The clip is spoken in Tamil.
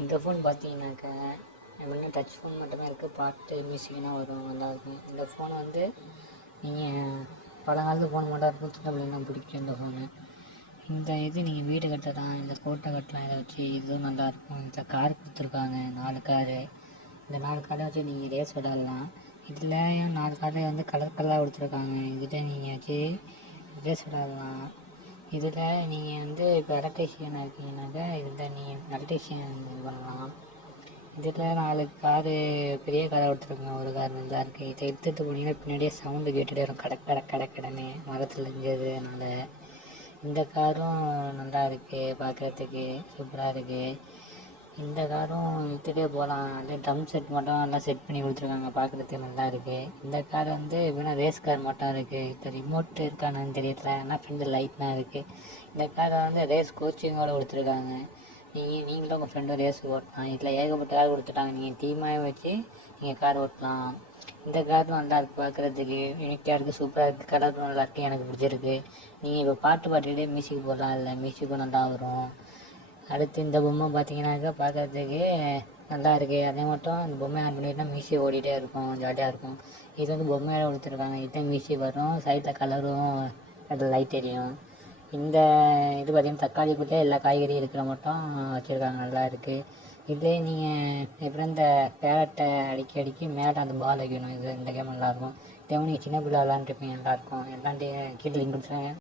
இந்த ஃபோன் பார்த்தீங்கன்னாக்கா எப்படின்னா டச் ஃபோன் மட்டுமே இருக்குது. பாட்டு மியூசிக்லாம் வரும், நல்லாயிருக்கும். இந்த ஃபோனை வந்து நீங்கள் பழங்காலத்து ஃபோன் மட்டும் இருக்கும், சின்ன பிள்ளைங்கலாம் பிடிக்கும் இந்த ஃபோனு. இந்த இது நீங்கள் வீடு கட்டலாம், இந்த கோட்டை கட்டலாம், இதை வச்சு இதுவும் நல்லாயிருக்கும். இந்த கார் கொடுத்துருக்காங்க, 4 காரு. இந்த 4 காரை வச்சு நீங்கள் ரேஸ் விளாட்லாம். இதில் 4 காரை வந்து கலர் கலராக கொடுத்துருக்காங்க. இதில் நீங்கள் வச்சு ரேஸ் விளாட்லாம். இதில் நீங்கள் வந்து இப்போ எலக்ட்ரிஷியனாக இருக்கீங்கன்னாக்கா இதில் நீங்கள் எலக்ட்ரிஷியன் இது பண்ணலாம். இதில் 4 காரு பெரிய காராக கொடுத்துருக்காங்க, ஒரு கார் நல்லா இருக்குது. இதை எடுத்துகிட்டு போனீங்கன்னா பின்னாடியே சவுண்டு கேட்டுகிட்டே வரும், கடக்கடன்னு மரத்தில் இருந்ததுனால. இந்த காரும் நல்லா இருக்குது, பார்க்குறதுக்கு சூப்பராக இருக்குது. இந்த காரும் எடுத்துகிட்டே போகலாம். அதில் ட்ரம் செட் மட்டும் நல்லா செட் பண்ணி கொடுத்துருக்காங்க, பார்க்குறதுக்கு நல்லா இருக்குது. இந்த கார் வந்து எப்படின்னா ரேஸ் கார் மட்டும் இருக்குது. இப்போ ரிமோட் இருக்கானு தெரியல, ஆனால் ஃப்ரெண்டு லைட்லாம் இருக்குது. இந்த காரை வந்து ரேஸ் கோச்சிங்கோடு கொடுத்துருக்காங்க. நீங்களும் உங்கள் ஃப்ரெண்டும் ரேஸ் ஓட்டலாம். இதில் ஏகப்பட்ட கார் கொடுத்துட்டாங்க, நீங்கள் டீமாக வச்சு நீங்கள் கார் ஓட்டலாம். இந்த காரும் நல்லா இருக்குது, பார்க்குறதுக்கு யூனிக்காக இருக்குது, சூப்பராக இருக்குது. கலரும் நல்லா இருக்குது, எனக்கு பிடிச்சிருக்கு. நீங்கள் இப்போ பாட்டு பாடிட்டே மியூசிக் போடலாம், இல்லை மியூசிக்கும் நல்லா வரும். அடுத்து இந்த பொம்மை பார்த்தீங்கன்னாக்கா பார்க்குறதுக்கு நல்லா இருக்குது. அதே மட்டும் அந்த பொம்மை ஆன் பண்ணிட்டுனா மியூசிக் ஓடிட்டே இருக்கும், ஜாலியாக இருக்கும். இது வந்து பொம்மையோட கொடுத்துருக்காங்க, இதுதான் மியூசிக் வரும், சைடில் கலரும் அதில் லைட் எரியும். இந்த இது பார்த்திங்கன்னா தக்காளிக்குள்ளே எல்லா காய்கறியும் இருக்கிற மட்டும் வச்சுருக்காங்க, நல்லா இருக்குது. இதே நீங்கள் எப்படி இந்த பேரட்டை அடிக்கி மேலே அந்த பால் வைக்கணும், இந்த கேம் நல்லாயிருக்கும். இதே நீங்கள் சின்ன பிள்ளை விளாண்டுருப்பீங்க, நல்லாயிருக்கும். எல்லாம் கீழே லிங்க் கொடுத்துருங்க.